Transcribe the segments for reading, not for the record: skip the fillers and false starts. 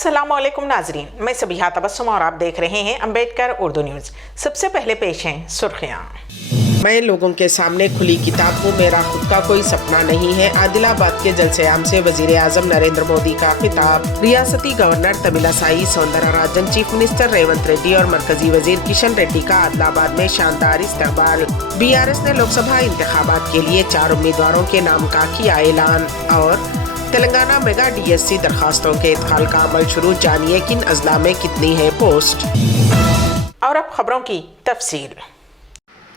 अस्सलामुअलैकुम नाजरीन, मैं सबिहा तबस्सुम और आप देख रहे हैं अम्बेडकर उर्दू न्यूज़। सबसे पहले पेश हैं सुर्खियाँ। मैं लोगों के सामने खुली किताब हूँ, मेरा खुद का कोई सपना नहीं है। आदिलाबाद के जलसे-आम से वजीर आजम नरेंद्र मोदी का खिताब। रियासती governor Tamilisai Soundararajan, chief minister Revanth Reddy और मरकजी वजीर किशन रेड्डी का आदिलाबाद में शानदार इस्तकबाल। BRS ने लोकसभा इंतखाबात के लिए 4 उम्मीदवारों के नाम का किया ऐलान। और तेलंगाना मेगा DSC दरखास्तों के इदखाल का अमल शुरू, जानिए किन अजला में कितनी है पोस्ट। और अब खबरों की तफसील।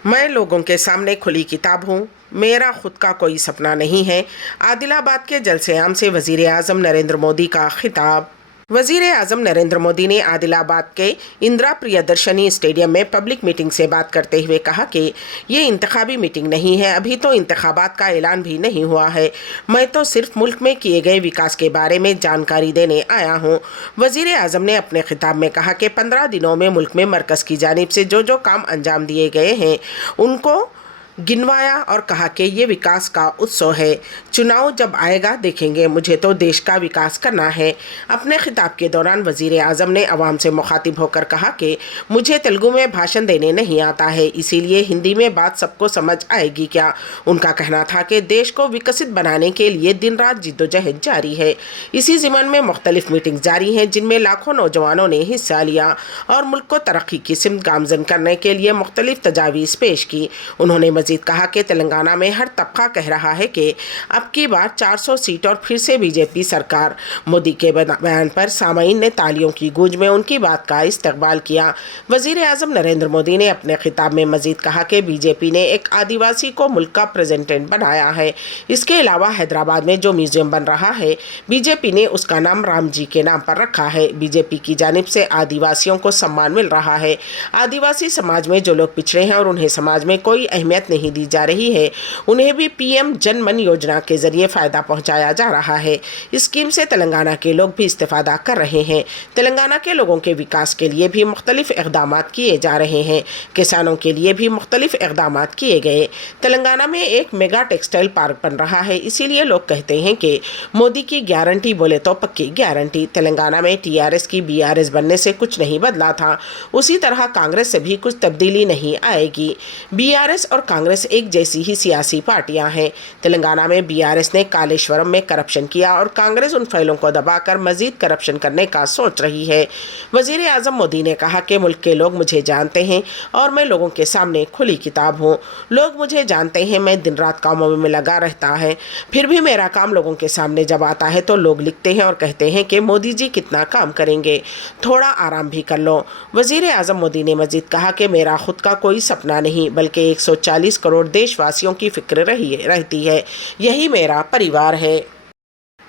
मैं लोगों के सामने खुली किताब हूँ, मेरा खुद का कोई सपना नहीं है। आदिलाबाद के जलसे-आम से वजीर आजम नरेंद्र मोदी का खिताब। वजीर आजम नरेंद्र मोदी ने आदिलाबाद के इंदिरा प्रियदर्शनी स्टेडियम में पब्लिक मीटिंग से बात करते हुए कहा कि ये इंतखाबी मीटिंग नहीं है, अभी तो इंतखाबात का ऐलान भी नहीं हुआ है। मैं तो सिर्फ मुल्क में किए गए विकास के बारे में जानकारी देने आया हूँ। वजीर आजम ने अपने खिताब में कहा कि 15 दिनों में मुल्क में मरकज़ की जानिब से जो जो काम अंजाम दिए गए हैं उनको गिनवाया और कहा कि ये विकास का उत्सव है, चुनाव जब आएगा देखेंगे, मुझे तो देश का विकास करना है। अपने खिताब के दौरान वजीर आजम ने अवाम से मुखातिब होकर कहा कि मुझे तेलुगु में भाषण देने नहीं आता है, इसीलिए हिंदी में बात सबको समझ आएगी क्या। उनका कहना था कि देश को विकसित बनाने के लिए दिन रात जिद्दोजहद जारी है। इसी ज़िमन में मुख्तलिफ मीटिंग जारी हैं जिनमें लाखों नौजवानों ने हिस्सा लिया और मुल्क को तरक्की की सिमत गामजन करने के लिए मुख्तलिफ तजावीज़ पेश की। उन्होंने मजीद कहा कि तेलंगाना में हर तबका कह रहा है कि अब की बार 400 सीट और फिर से बीजेपी सरकार। मोदी के बयान पर सामाईन ने तालियों की गूंज में उनकी बात का इस्तकबाल किया। वजीर आजम नरेंद्र मोदी ने अपने खिताब में मजीद कहा कि बीजेपी ने एक आदिवासी को मुल्क का प्रेसिडेंट बनाया है। इसके अलावा हैदराबाद में जो म्यूजियम बन रहा है, बीजेपी ने उसका नाम राम जी के नाम पर रखा है। बीजेपी की जानिब से आदिवासियों को सम्मान मिल रहा है। आदिवासी समाज में जो लोग पिछड़े हैं और उन्हें समाज में कोई अहमियत नहीं दी जा रही है, उन्हें भी PM जन मन योजना के जरिए फ़ायदा पहुंचाया जा रहा है। इस स्कीम से तेलंगाना के लोग भी इस्तेफादा कर रहे हैं। तेलंगाना के लोगों के विकास के लिए भी मुख्तलिफ इक़दामात किए जा रहे हैं। किसानों के लिए भी मुख्तलिफ इक़दामात किए गए। तेलंगाना में एक मेगा टेक्सटाइल पार्क बन रहा है, इसीलिए लोग कहते हैं कि मोदी की गारंटी बोले तो पक्की गारंटी। तेलंगाना में TRS की BRS बनने से कुछ नहीं बदला था, उसी तरह कांग्रेस से भी कुछ तब्दीली नहीं आएगी। BRS और कांग्रेस एक जैसी ही सियासी पार्टियां हैं। तेलंगाना में BRS ने कालेश्वरम में करप्शन किया और कांग्रेस उन फाइलों को दबाकर मजीद करप्शन करने का सोच रही है। वजीर आजम मोदी ने कहा कि मुल्क के लोग मुझे जानते हैं और मैं लोगों के सामने खुली किताब हूँ। लोग मुझे जानते हैं, मैं दिन रात कामों में लगा रहता है, फिर भी मेरा काम लोगों के सामने जब आता है तो लोग लिखते हैं और कहते हैं कि मोदी जी कितना काम करेंगे, थोड़ा आराम भी कर लो। वजीर आजम मोदी ने मजीद कहा कि मेरा खुद का कोई सपना नहीं, बल्कि 140 करोड़ देशवासियों की फिक्र रहती है, यही मेरा परिवार है।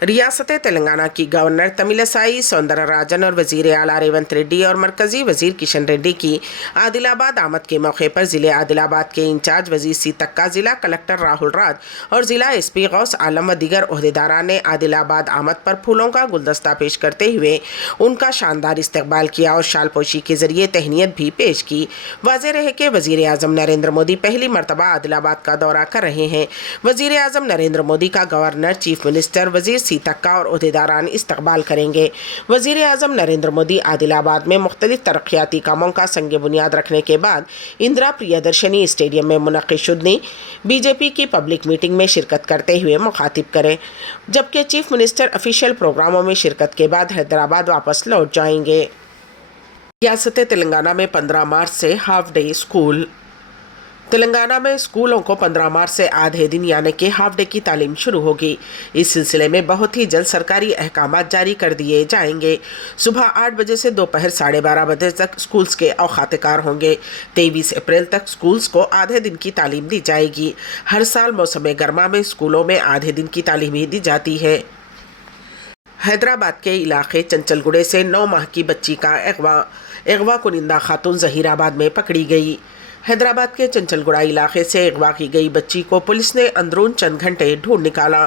रियासत तेलंगाना की गवर्नर तमिलिसाई सौंदरराजन और वजीर आला रेवंत रेड्डी और मरकजी वजीर किशन रेड्डी की आदिलाबाद आमद के मौके पर ज़िले आदिलाबाद के इंचार्ज वजीर सीतक्का, ज़िला कलेक्टर राहुल राज और ज़िला SP गौस आलम व दीगर ओहदेदारान ने आदिलाबाद आमद पर फूलों का गुलदस्ता पेश करते हुए उनका शानदार इस्तकबाल किया और शालपोशी के ज़रिए तहनीत भी पेश की। वाज़ेह रहे कि वजीर आजम नरेंद्र मोदी पहली मरतबा आदिलाबाद का दौरा कर रहे हैं। वजीर आजम नरेंद्र मोदी का गवर्नर, चीफ मिनिस्टर, वजीर सीतक्का और ओहदेदारान इस्तकबाल करेंगे। वजीर आजम नरेंद्र मोदी आदिलाबाद में मुख्तलिफ तरक्याती कामों का संग बुनियाद रखने के बाद इंदिरा प्रियदर्शनी स्टेडियम में मुनक़िद शुदनी BJP की पब्लिक मीटिंग में शिरकत करते हुए मुखातिब करें, जबकि चीफ मिनिस्टर ऑफिशियल प्रोग्रामों में शिरकत के बाद हैदराबाद वापस लौट जाएंगे। रियासत तेलंगाना में 15 मार्च से हाफ डे स्कूल। तेलंगाना में स्कूलों को 15 मार्च से आधे दिन यानी कि हाफ डे की तालीम शुरू होगी। इस सिलसिले में बहुत ही जल्द सरकारी अहकामात जारी कर दिए जाएंगे। सुबह 8 बजे से दोपहर 12:30 बजे तक स्कूल्स के औकात-ए-कार होंगे। 23 अप्रैल तक स्कूल्स को आधे दिन की तालीम दी जाएगी। हर साल मौसम गर्मा में स्कूलों में आधे दिन की तालीम ही दी जाती है। हैदराबाद के इलाके चंचलगुड़े से 9 माह की बच्ची का अगवा कुनिंदा खातून जहीराबाद में पकड़ी गई। हैदराबाद के चंचलगुड़ा इलाके से अगवा की गई बच्ची को पुलिस ने अंदरून चंद घंटे ढूंढ निकाला।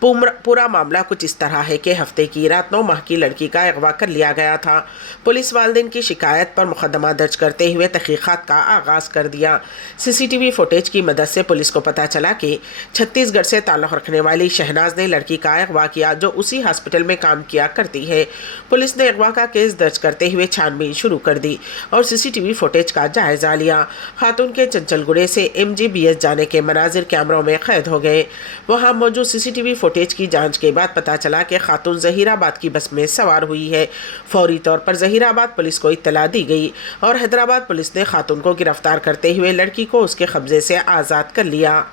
पूरा मामला कुछ इस तरह है कि हफ्ते की रात 9 माह की लड़की का अगवा कर लिया गया था। पुलिस वालिदैन की शिकायत पर मुकदमा दर्ज करते हुए तहकीकात का आगाज कर दिया। सीसीटीवी फुटेज की मदद से पुलिस को पता चला कि छत्तीसगढ़ से ताल्लुक़ रखने वाली शहनाज ने लड़की का अगवा किया, जो उसी हॉस्पिटल में काम किया करती है। पुलिस ने अगवा का केस दर्ज करते हुए छानबीन शुरू कर दी और सीसीटीवी फुटेज का जायजा लिया। खातून के चंचलगुड़े से MGBS जाने के मनाजिर कैमरों में कैद हो गए। वहां मौजूद सीसीटीवी फुटेज की जांच के बाद पता चला कि खातून जहीराबाद की बस में सवार हुई है। फौरी तौर पर जहीराबाद पुलिस को इत्तला दी गई और हैदराबाद पुलिस ने खातून को गिरफ्तार करते हुए लड़की को उसके कब्जे से आज़ाद कर लिया।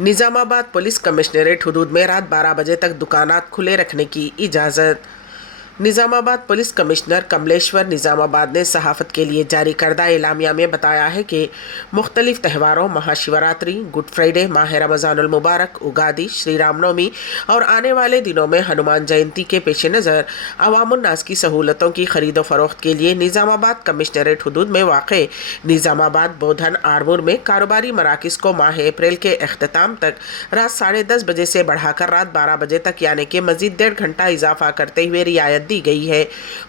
निज़ामाबाद पुलिस कमिश्नरेट हुदूद में रात 12 बजे तक दुकानात खुले रखने की इजाज़त। निज़ामाबाद पुलिस कमिश्नर कमलेश्वर निज़ामाबाद ने सहाफ़त के लिए जारी करदा एलामिया में बताया है कि मुख्तलिफ त्योहारों महाशिवरात्रि, गुड फ्राइडे, माह रमज़ानुल मुबारक, उगादी, श्री रामनवमी और आने वाले दिनों में हनुमान जयंती के पेश नज़र अवामुन्नास की सहूलतों की खरीदो फरोख्त के लिए निज़ामाबाद कमिश्नरेट हुदूद में वाक़ निज़ामाबाद, बोधन, आरमूर में कारोबारी मराकिज़ को माह अप्रैल के अख्ताम तक रात 10:30 बजे से बढ़ाकर रात 12 बजे तक यानी कि मज़ीद 1.5 घंटा इजाफा करते हुए रियायत दी गई है।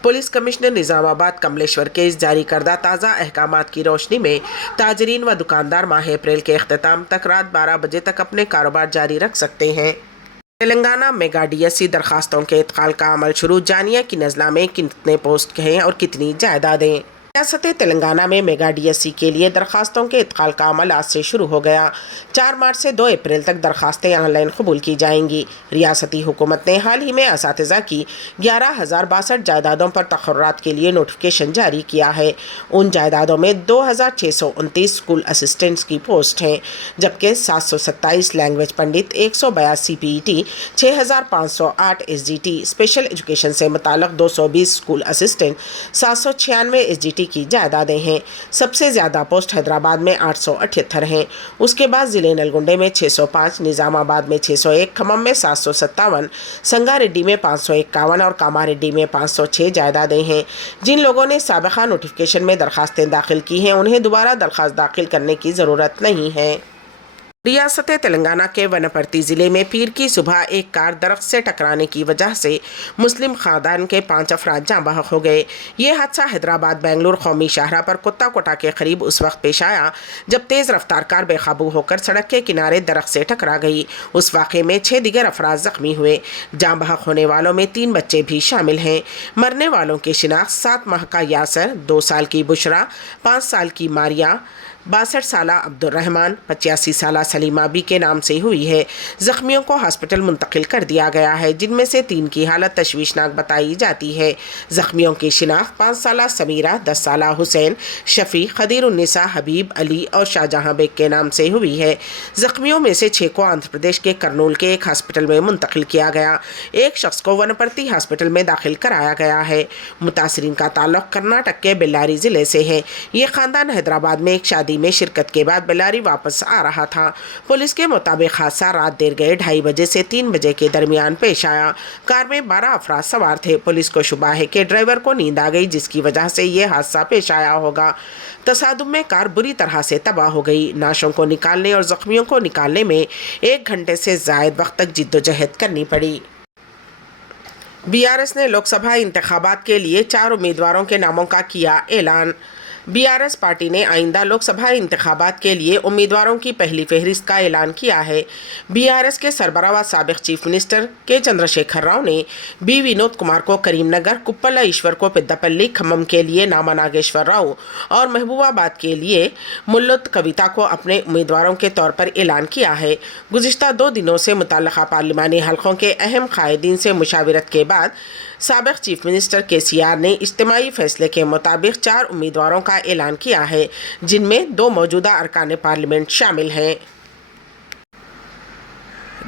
पुलिस कमिश्नर निज़ामाबाद कमलेश्वर के इस जारी करदा ताज़ा अहकामात की रोशनी में ताजरीन व दुकानदार माह अप्रैल के अख्ताम तक रात 12 बजे तक अपने कारोबार जारी रख सकते हैं। तेलंगाना मेगा DSC दरखास्तों के इत्काल का अमल शुरू। जानिए कि नज़ला में कितने पोस्ट हैं और कितनी जायदादें। रियासत तेलंगाना में मेगा DSC के लिए दरखास्तों के इत्काल का अमल आज से शुरू हो गया। 4 मार्च से 2 अप्रैल तक दरखास्तें ऑनलाइन कबूल की जाएंगी। रियासती हुकूमत ने हाल ही में असातिज़ा की 11,062 जायदादों पर तक़र्रुरात के लिए नोटिफिकेशन जारी किया है। उन जायदादों में 2,629 स्कूल असिस्टेंट्स की पोस्ट हैं, जबकि 727 लैंग्वेज पंडित, 182 PET, 6,508 SGT, स्पेशल एजुकेशन से मुताल्लिक़ 220 स्कूल असिस्टेंट, 796 SGT की जायदादें हैं। सबसे ज़्यादा पोस्ट हैदराबाद में 878 हैं। उसके बाद ज़िले नलगुंडे में 605, निज़ामाबाद में 601, खम्मम में 757, संगारेड्डी में 551 और कामारेड्डी में 506 जायदादें हैं। जिन लोगों ने साबिक़ा नोटिफिकेशन में दरखास्तें दाखिल की हैं, उन्हें दोबारा दरखास्त दाखिल करने की ज़रूरत नहीं है। रियासत तेलंगाना के वनपर्ती ज़िले में पीर की सुबह एक कार दरख्त से टकराने की वजह से मुस्लिम ख़ानदान के 5 अफराद जाँ बहक हो गए। ये हादसा हैदराबाद बेंगलुरु कौमी शाहरा पर कुत्ता कोटा के करीब उस वक्त पेश आया जब तेज़ रफ्तार कार बेकाबू होकर सड़क के किनारे दरख्त से टकरा गई। उस वाक़े में 6 दीगर अफराद ज़ख्मी हुए। जाँ बहक होने वालों में 3 बच्चे भी शामिल हैं। मरने वालों की शिनाख्त 7 माह का यासर, 2 साल की बुशरा, 5 साल की मारिया, 62 साला अब्दुर्रहमान, 85 साला सलीमा बी के नाम से हुई है। ज़ख्मियों को हॉस्पिटल मुंतकिल कर दिया गया है, जिनमें से 3 की हालत तशवीशनाक बताई जाती है। ज़ख्मियों की शिनाख्त 5 साला समीरा, 10 साला हुसैन, शफ़ी, खदीरुन्निसा, हबीब, अली और शाहजहां बेग के नाम से हुई है। ज़ख्मियों में से 6 को आंध्र प्रदेश के करनूल के एक हॉस्पिटल में मुंतकिल किया गया। एक शख्स को वनपर्ती हॉस्पिटल में दाखिल कराया गया है। मुतासरीन का ताल्लुक़ कर्नाटक के बेल्लारी ज़िले से है। ये ख़ानदान हैदराबाद में एक शादी में शिरकत के बाद बेल्लारी वापस आ रहा था। पुलिस के मुताबिक हादसा रात देर गए 2:30 बजे से 3 बजे के दरमियान पेश आया। कार में 12 अफराद सवार थे। पुलिस को शुबा है कि ड्राइवर को नींद आ गई, जिसकी वजह से ये हादसा पेश आया होगा। तसादुम में कार बुरी तरह से तबाह हो गई। नाशों को निकालने और ज़ख्मियों को निकालने में 1 घंटे से ज़ायद वक्त तक जिद्दोजहद करनी पड़ी। BRS ने लोकसभा इंतखाबात के लिए 4 उम्मीदवारों के नामों का किया ऐलान। BRS पार्टी ने आइंदा लोकसभा इंतखाबात के लिए उम्मीदवारों की पहली फहरिस्त का ऐलान किया है। BRS के सरबराह व साबिक़ चीफ मिनिस्टर के चंद्रशेखर राव ने B विनोद कुमार को करीमनगर, कुप्पला ईश्वर को पेद्दापल्ली, खम्मम के लिए नामा नागेश्वर राव और महबूबाबाद के लिए मुल्लुत कविता को अपने उम्मीदवारों के तौर पर ऐलान किया है। गुज़िश्ता 2 दिनों से मुतल्लिक़ा पार्लिमानी हलक़ों के अहम कायदीन से मुशावरत के बाद साबिक़ चीफ मिनिस्टर KCR ने इज्तिमाई फैसले के मुताबिक 4 उम्मीदवारों का ऐलान किया है, जिनमें 2 मौजूदा अरकान पार्लियामेंट शामिल हैं।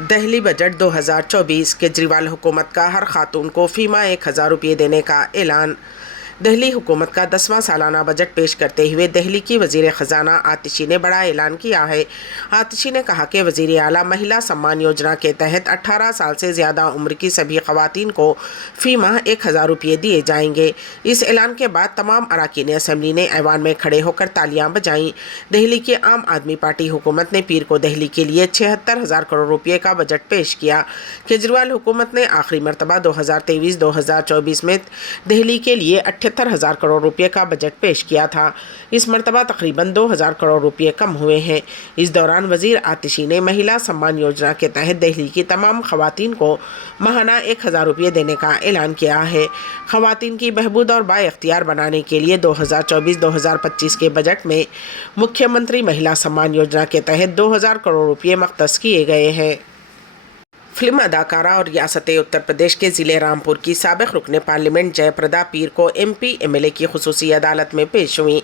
दहली बजट 2024, केजरीवाल हुकूमत का हर खातून को फ़ीमा 1,000 रुपये देने का ऐलान। دہلی حکومت کا 10واں سالانہ بجٹ پیش کرتے ہوئے دہلی کی وزیر خزانہ آتشی نے بڑا اعلان کیا ہے۔ آتشی نے کہا کہ وزیر اعلیٰ مہیلا سمان یوجنا کے تحت 18 سال سے زیادہ عمر کی سبھی خواتین کو فی ماہ 1000 روپے دیے جائیں گے۔ اس اعلان کے بعد تمام اراکین اسمبلی نے ایوان میں کھڑے ہو کر تالیاں بجائیں۔ دہلی کی عام آدمی پارٹی حکومت نے پیر کو دہلی کے لیے 76,000 کروڑ روپے کا بجٹ پیش کیا۔ کیجریوال حکومت نے آخری مرتبہ 2023-2024 میں دہلی کے لیے 78,000 کروڑ روپے کا بجٹ پیش کیا تھا۔ اس مرتبہ تقریباً 2,000 کروڑ روپے کم ہوئے ہیں۔ اس دوران وزیر آتشی نے مہیلا سمان یوجنا کے تحت دہلی کی تمام خواتین کو ماہانہ 1,000 روپے دینے کا اعلان کیا ہے۔ خواتین کی بہبود اور بااختیار بنانے کے لیے 2024-2025 کے بجٹ میں مکھیہ منتری مہیلا سمان یوجنا کے تحت 2,000 کروڑ روپے مختص کیے گئے ہیں۔ فلم اداکارہ اور ریاست اتر پردیش کے ضلع رامپور کی سابق رکن پارلیمنٹ جے پردا پیر کو MP-MLA کی خصوصی عدالت میں پیش ہوئی۔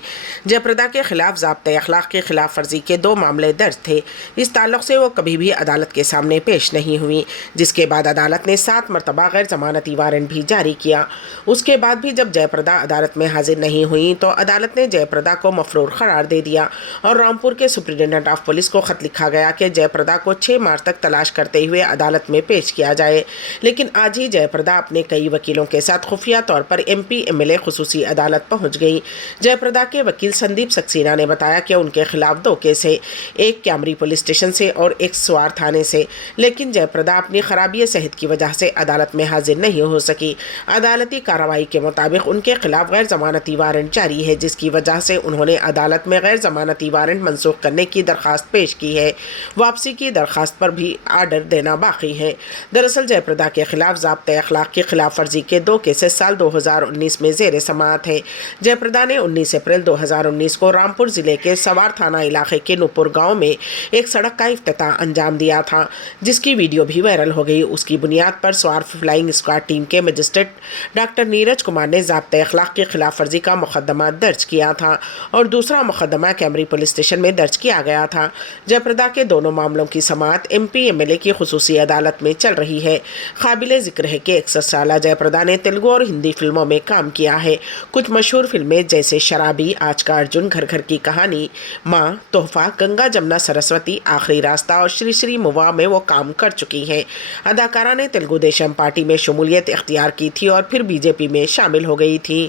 جے پردا کے خلاف ضابطۂ اخلاق کی خلاف ورزی کے 2 معاملے درج تھے۔ اس تعلق سے وہ کبھی بھی عدالت کے سامنے پیش نہیں ہوئی، جس کے بعد عدالت نے 7 مرتبہ غیر ضمانتی وارنٹ بھی جاری کیا۔ اس کے بعد بھی جب جے پردا عدالت میں حاضر نہیں ہوئی تو عدالت نے جے پردا کو مفرور قرار دے دیا اور رامپور کے سپرنٹینڈنٹ آف پولیس کو خط لکھا گیا کہ جے پردا کو 6 مارچ تک تلاش کرتے ہوئے عدالت میں پیش کیا جائے، لیکن آج ہی جے پردا اپنے کئی وکیلوں کے ساتھ خفیہ طور پر MP-MLA خصوصی عدالت پہنچ گئی۔ جے پردا کے وکیل سندیپ سکسینہ نے بتایا کہ ان کے خلاف 2 کیس ہیں، ایک کیمری پولیس اسٹیشن سے اور ایک سوار تھانے سے، لیکن جے پردا اپنی خرابی صحت کی وجہ سے عدالت میں حاضر نہیں ہو سکی۔ عدالتی کارروائی کے مطابق ان کے خلاف غیر ضمانتی وارنٹ جاری ہے، جس کی وجہ سے انہوں نے عدالت میں غیر ضمانتی وارنٹ منسوخ کرنے کی درخواست پیش کی ہے۔ واپسی کی درخواست پر بھی آرڈر دینا باقی ہے۔ دراصل جے پردا کے خلاف ضابطۂ اخلاق کی خلاف ورزی کے 2 کیسز سال 2019 میں زیر سماعت ہیں۔ جے پردا نے 19 اپریل 2019 کو رامپور ضلع کے سوار تھانہ علاقے کے نوپور گاؤں میں ایک سڑک کا افتتاح انجام دیا تھا، جس کی ویڈیو بھی وائرل ہو گئی۔ اس کی بنیاد پر سوار فلائنگ اسکواڈ ٹیم کے مجسٹریٹ ڈاکٹر نیرج کمار نے ضابطۂ اخلاق کی خلاف ورزی کا مقدمہ درج کیا تھا اور دوسرا مقدمہ کیمری پولیس اسٹیشن میں درج کیا گیا تھا۔ جے پردا کے دونوں معاملوں کی سماعت MP-MLA کی خصوصی عدالت میں چل رہی ہے۔ قابل ذکر ہے کہ 61 سالہ جے پردا نے تیلگو اور ہندی فلموں میں کام کیا ہے۔ کچھ مشہور فلمیں جیسے شرابی، آج کا ارجن، گھر گھر کی کہانی، ماں، تحفہ، گنگا جمنا سرسوتی، آخری راستہ اور شری شری مووا میں وہ کام کر چکی ہیں۔ اداکارہ نے تیلگو دیشم پارٹی میں شمولیت اختیار کی تھی اور پھر BJP میں شامل ہو گئی تھی۔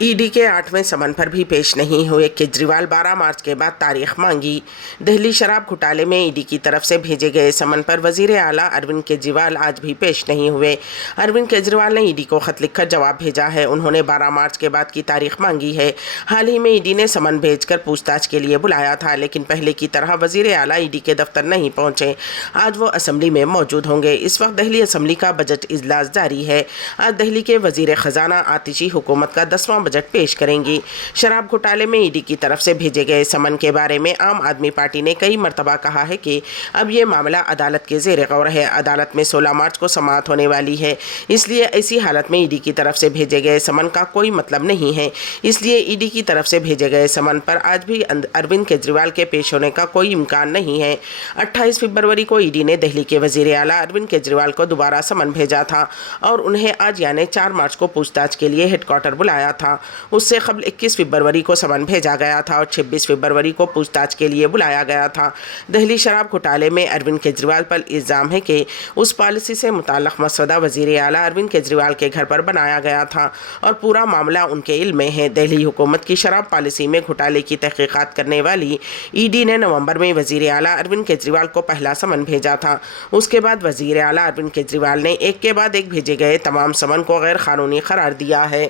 ED کے 8ویں سمن پر بھی پیش نہیں ہوئے کیجریوال، 12 مارچ کے بعد تاریخ مانگی۔ دہلی شراب گھوٹالے میں ED کی طرف سے بھیجے گئے سمن پر وزیر اعلیٰ اروند کیجریوال آج بھی پیش نہیں ہوئے۔ اروند کیجریوال نے ED کو خط لکھ کر جواب بھیجا ہے۔ انہوں نے 12 مارچ کے بعد کی تاریخ مانگی ہے۔ حال ہی میں ED نے سمن بھیج کر پوچھ تاچھ کے لیے بلایا تھا، لیکن پہلے کی طرح وزیر اعلیٰ ED کے دفتر نہیں پہنچے۔ آج وہ اسمبلی میں موجود ہوں گے۔ اس وقت دہلی اسمبلی کا بجٹ اجلاس جاری ہے۔ آج دہلی کے وزیر خزانہ آتشی حکومت کا 10واں بجٹ پیش کریں گی۔ شراب گھوٹالے میں ED کی طرف سے بھیجے گئے سمن کے بارے میں عام آدمی پارٹی نے کئی مرتبہ کہا ہے کہ اب یہ معاملہ عدالت کے زیر غور ہے۔ عدالت میں 16 مارچ کو سماعت ہونے والی ہے، اس لیے ایسی حالت میں ED کی طرف سے بھیجے گئے سمن کا کوئی مطلب نہیں ہے۔ اس لیے ED کی طرف سے بھیجے گئے سمن پر آج بھی اروند کیجریوال کے پیش ہونے کا کوئی امکان نہیں ہے۔ 28 فروری کو ED نے دہلی کے وزیر اعلیٰ اروند کیجریوال کو دوبارہ سمن بھیجا تھا اور انہیں آج یعنی 4 مارچ کو پوچھ تاچھ کے لیے ہیڈ کوارٹر بلایا تھا۔ اس سے قبل 21 فروری کو سمن بھیجا گیا تھا اور 26 فروری کو پوچھ تاچھ کے لیے بلایا گیا تھا۔ دہلی شراب گھوٹالے میں اروند کیجریوال پر الزام ہے کہ اس پالیسی سے متعلق مسودہ وزیر اعلیٰ اروند کیجریوال کے گھر پر بنایا گیا تھا اور پورا معاملہ ان کے علم میں ہے۔ دہلی حکومت کی شراب پالیسی میں گھوٹالے کی تحقیقات کرنے والی ED نے نومبر میں وزیر اعلیٰ اروند کیجریوال کو پہلا سمن بھیجا تھا۔ اس کے بعد وزیر اعلیٰ اروند کیجریوال نے ایک کے بعد ایک بھیجے گئے تمام سمن کو غیر قانونی قرار دیا ہے۔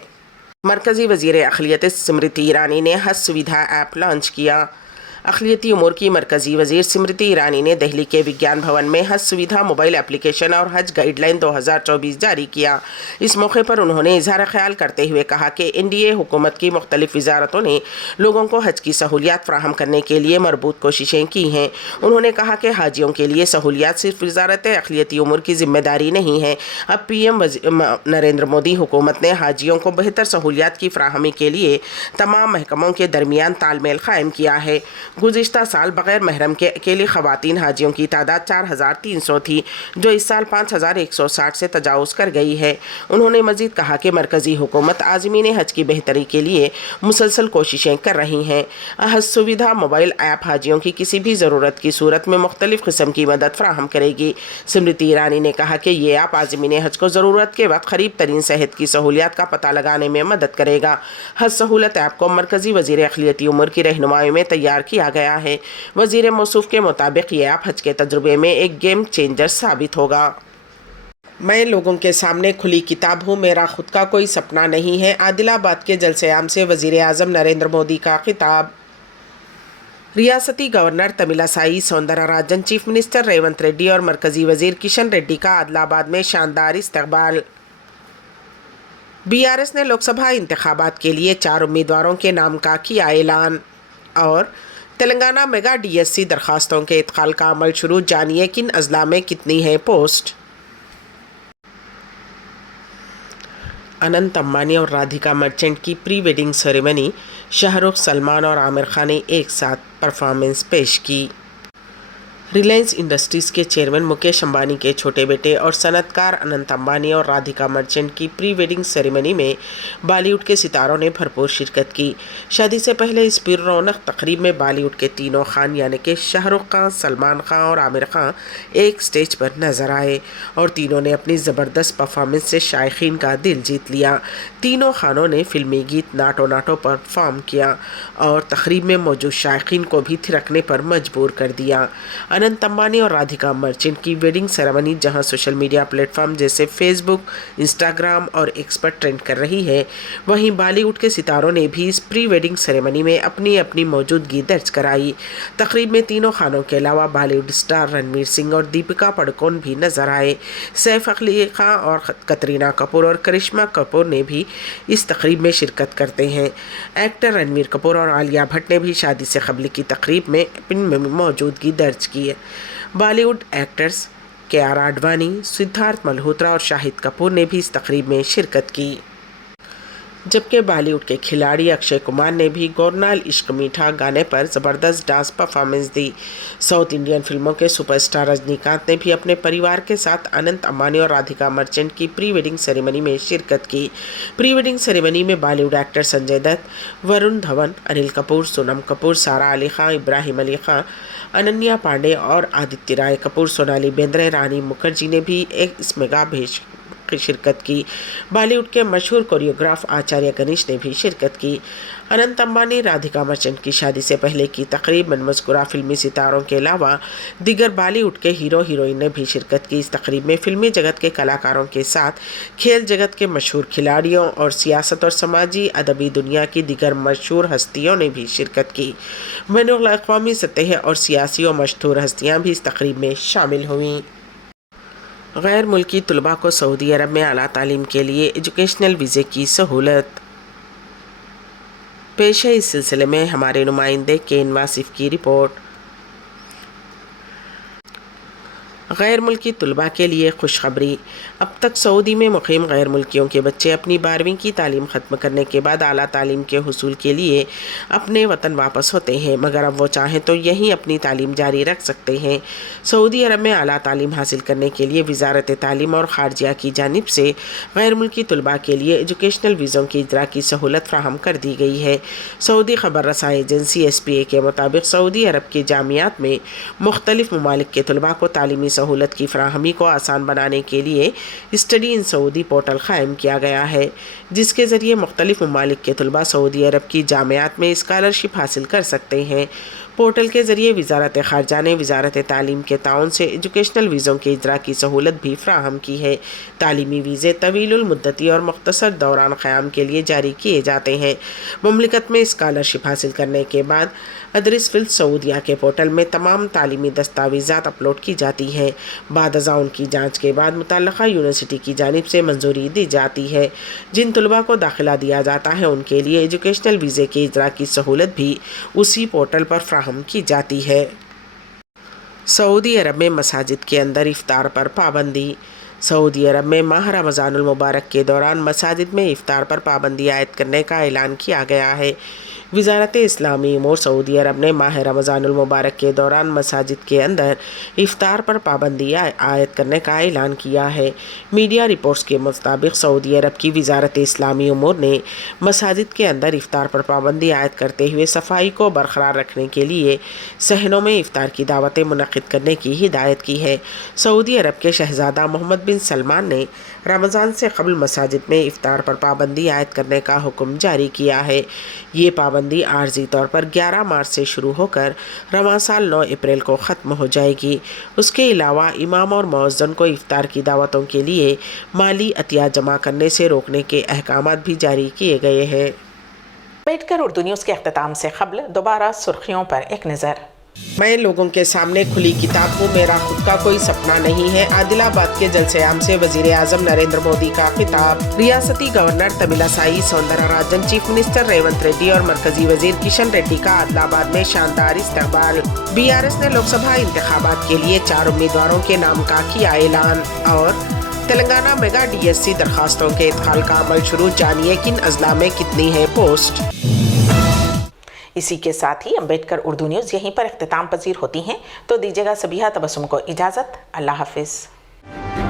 مرکزی وزیر اقلیت اسمرتی ایرانی نے حج سویدھا ایپ لانچ کیا۔ اقلیتی امور کی مرکزی وزیر اسمرتی ایرانی نے دہلی کے وگیان بھون میں حج سویدھا موبائل اپلیکیشن اور حج گائیڈ لائن 2024 جاری کیا۔ اس موقع پر انہوں نے اظہار خیال کرتے ہوئے کہا کہ NDA حکومت کی مختلف وزارتوں نے لوگوں کو حج کی سہولیات فراہم کرنے کے لیے مربوط کوششیں کی ہیں۔ انہوں نے کہا کہ حاجیوں کے لیے سہولیات صرف وزارت اقلیتی امور کی ذمہ داری نہیں ہے۔ اب PM نریندر مودی حکومت نے حاجیوں کو بہتر سہولیات کی فراہمی کے لیے تمام محکموں کے درمیان تال میل قائم کیا ہے۔ गुज़िश्ता साल बग़ैर महरम के अकेली ख़वातीन हाजियों की तादाद 4,300 थी, जो इस साल 5,160 से तजावुज़ कर गई है। उन्होंने मज़ीद कहा कि मरकज़ी हुकूमत आज़मीन हज की बेहतरी के लिए मुसलसल कोशिशें कर रही हैं। हज सुविधा मोबाइल ऐप हाजियों की किसी भी ज़रूरत की सूरत में मुख्तलिफ़ किस्म की मदद फराहम करेगी। स्मृति ईरानी ने कहा कि ये ऐप आज़मीन हज को ज़रूरत के वक्त करीब तरीन सेहत की सहूलियात का पता लगाने में मदद करेगा। हज सहूलत ऐप को मरकज़ी वज़ीर अक़लियती उमूर की रहनुमाई में तैयार किया गया है। वज़ीर मौसूफ के मुताबिक ये ऐप हज के तजुर्बे में एक गेम चेंजर साबित होगा। मैं लोगों के सामने खुली किताब हूँ, मेरा खुद का कोई सपना नहीं है। आदिलाबाद के जलसे आम से वज़ीर आज़म नरेंद्र मोदी का खिताब। रियासती governor Tamilisai Soundararajan, chief minister Revanth Reddy और मरकज़ी वज़ीर किशन रेड्डी का आदिलाबाद में शानदार इस्तकबाल। बीआरएस ने लोकसभा इंतखाबात के लिए 4 उम्मीदवारों के नाम का किया ऐलान। और तेलंगाना मेगा डीएससी दरखास्तों के इत्काल का अमल शुरू, जानिए किन अजला में कितनी है पोस्ट। अनंत अंबानी और राधिका मर्चेंट की pre wedding ceremony, Shahrukh, Salman और आमिर खान ने एक साथ परफॉर्मेंस पेश की। रिलायंस इंडस्ट्रीज़ के चेयरमैन मुकेश अंबानी के छोटे बेटे और सनतकार अनंत अंबानी और राधिका मर्चेंट की प्री वेडिंग सेरेमनी में बॉलीवुड के सितारों ने भरपूर शिरकत की। शादी से पहले इस पुररौनक तकरीब में बॉलीवुड के तीनों खान यानी कि शाहरुख खान, सलमान खान और आमिर खान एक स्टेज पर नजर आए और तीनों ने अपनी ज़बरदस्त परफॉर्मेंस से शायकीन का दिल जीत लिया। तीनों खानों ने फिल्मी गीत नाटो नाटो परफॉर्म किया और तकरीब में मौजूद शायकीन को भी थिरकने पर मजबूर कर दिया। अनंत अंबानी और राधिका मर्चेंट की वेडिंग सेरेमनी जहां सोशल मीडिया प्लेटफॉर्म जैसे फेसबुक, इंस्टाग्राम और एक्स पर ट्रेंड कर रही है, वहीं बॉलीवुड के सितारों ने भी इस प्री वेडिंग सेरेमनी में अपनी अपनी मौजूदगी दर्ज कराई। तकरीब में तीनों खानों के अलावा बॉलीवुड स्टार रणवीर सिंह और दीपिका पादुकोण भी नजर आए। सैफ अली खान और कतरीना कपूर और करिश्मा कपूर ने भी इस तकरीब में शिरकत करते हैं। एक्टर रणवीर कपूर और आलिया भट्ट ने भी शादी से कबल की तकरीब में अपनी मौजूदगी दर्ज की है। Bollywood actors K R. आडवाणी, सिद्धार्थ मल्होत्रा और शाहिद कपूर ने भी इस तकरीब में शिरकत की। जबकि बॉलीवुड के खिलाड़ी अक्षय कुमार ने भी गोरनाल इश्क मीठा गाने पर ज़बरदस्त डांस परफॉर्मेंस दी। साउथ इंडियन फिल्मों के सुपरस्टार रजनीकांत ने भी अपने परिवार के साथ अनंत अंबानी और राधिका मर्चेंट की प्री वेडिंग सेरेमनी में शिरकत की। प्री वेडिंग सेरेमनी में बॉलीवुड एक्टर संजय दत्त, वरुण धवन, अनिल कपूर, सोनम कपूर, सारा अली खान, इब्राहिम अली खान, अनन्या पांडे और आदित्य राय कपूर, सोनाली बेंद्रे, रानी मुखर्जी ने भी इस मेगा भेज की शिरकत की। बॉलीवुड के मशहूर कोरियोग्राफ आचार्य गणेश ने भी शिरकत की। अनंत अंबानी राधिका मर्चेंट की शादी से पहले की तकरीब में मज़कूरा फिल्मी सितारों के अलावा दीगर बॉलीवुड के हीरो हीरोइन ने भी शिरकत की। इस तकरीब में फिल्मी जगत के कलाकारों के साथ खेल जगत के मशहूर खिलाड़ियों और सियासत और समाजी अदबी दुनिया की दीगर मशहूर हस्तियों ने भी शिरकत की। बैनुल अक़वामी सतह और सियासी और मशहूर हस्तियाँ भी इस तकरीब में शामिल हुईं। गैर मुल्की तलबा को सऊदी अरब में आला तालीम के लिए एजुकेशनल वीज़े की सहूलत। पेश है इस सिलसिले में हमारे नुमाइंदे केन वासिफ की रिपोर्ट। गैर मुल्की तलबा के लिए खुशखबरी। अब तक सऊदी में मुक़ीम गैर मुल्कियों के बच्चे अपनी 12वीं की तालीम ख़त्म करने के बाद आला तालीम के हुसूल के लिए अपने वतन वापस होते हैं, मगर अब वो चाहें तो यहीं अपनी तालीम जारी रख सकते हैं। सऊदी अरब में आला तालीम हासिल करने के लिए वज़ारत तालीम और ख़ारजिया की जानिब से गैर मुल्की तलबा के लिए एजुकेशनल वीज़ों की इजरा की सहूलत फ़राहम कर दी गई है। सऊदी ख़बर रसाई एजेंसी SPA के मुताबिक सऊदी अरब के जामियात में मुख्तलिफ़ ममालिक के तलबा को तालीमी सहूलत की फराहमी को आसान बनाने के लिए स्टडी इन सऊदी पोर्टल क़ायम किया गया है, जिसके ज़रिए मुख्तलिफ़ ममालिक के तलबा सऊदी अरब की जामियात में स्कॉलरशिप हासिल कर सकते हैं। पोर्टल के ज़रिए वज़ारत ख़ारजा ने वज़ारत तालीम के ताउन से एजुकेशनल वीज़ों के इजरा की सहूलत भी फ्राहम की है। तालीमी वीज़े तवीलुल मुद्दती और मुख्तसर दौरान क़याम के लिए जारी किए जाते हैं। मुमलिकत में स्कॉलरशिप हासिल करने के बाद अदरिसफिल सऊदिया के पोर्टल में तमाम तालीमी दस्तावेज़ात अपलोड की जाती हैं। बाद अज़ा उनकी जाँच के बाद मुतल्लिक़ा यूनिवर्सिटी की जानिब से मंजूरी दी जाती है। जिन तलबा को दाखिला दिया जाता है उनके लिए एजुकेशनल वीज़े के इजरा की सहूलत भी उसी पोर्टल पर फ्राहम की जाती है। सऊदी अरब में मसाजिद के अंदर इफ्तार पर पाबंदी। सऊदी अरब में माह रमज़ानुल मुबारक के दौरान मसाजिद में इफ्तार पर पाबंदी आयद करने का ऐलान किया गया है। वजारत इस्लामी उमूर सऊदी अरब ने माह रमज़ानुल मुबारक के दौरान मसाजिद के अंदर इफ्तार पर पाबंदी आयद करने का ऐलान किया है। मीडिया रिपोर्ट्स के मुताबिक सऊदी अरब की वजारत इस्लामी उमूर ने मसाजिद के अंदर इफ्तार पर पाबंदी आयद करते हुए सफाई को बरकरार रखने के लिए सहनों में इफ्तार की दावतें मुनक़िद करने की हिदायत की है। सऊदी अरब के शहज़ादा मोहम्मद बिन सलमान ने रमज़ान से कबल मसाजिद में इफ्तार पर पाबंदी आयद करने का हुक्म जारी किया है। ये पाबंदी आर्जी तौर पर 11 मार्च से शुरू होकर रवां साल 9 अप्रैल को ख़त्म हो जाएगी। उसके अलावा इमाम और मुअज्जिन को इफ्तार की दावतों के लिए माली अतिया जमा करने से रोकने के अहकामात भी जारी किए गए हैं। बैठकर उर्दू न्यूज़ के अख्ताम से कबल दोबारा सुर्खियों पर एक नज़र। मैं लोगों के सामने खुली किताब हूँ, मेरा खुद का कोई सपना नहीं है। आदिलाबाद के जलसे आम से वजीर आजम नरेंद्र मोदी का खिताब। रियासती governor Tamilisai Soundararajan, chief minister Revanth Reddy और मरकजी वजीर किशन रेड्डी का आदिलाबाद में शानदार इस्तकबाल। बीआरएस ने लोकसभा इंतखाबात के लिए 4 उम्मीदवारों के नाम का किया ऐलान। और तेलंगाना मेगा डीएससी दरखास्तों के इदखाल का अमल शुरू, जानिए किन अजला में कितनी है पोस्ट। इसी के साथ ही अम्बेडकर उर्दू न्यूज़ यहीं पर इख्तिताम पजीर होती हैं, तो दीजिएगा सबिहा तबस्सुम को इजाज़त। अल्लाह हाफिज़।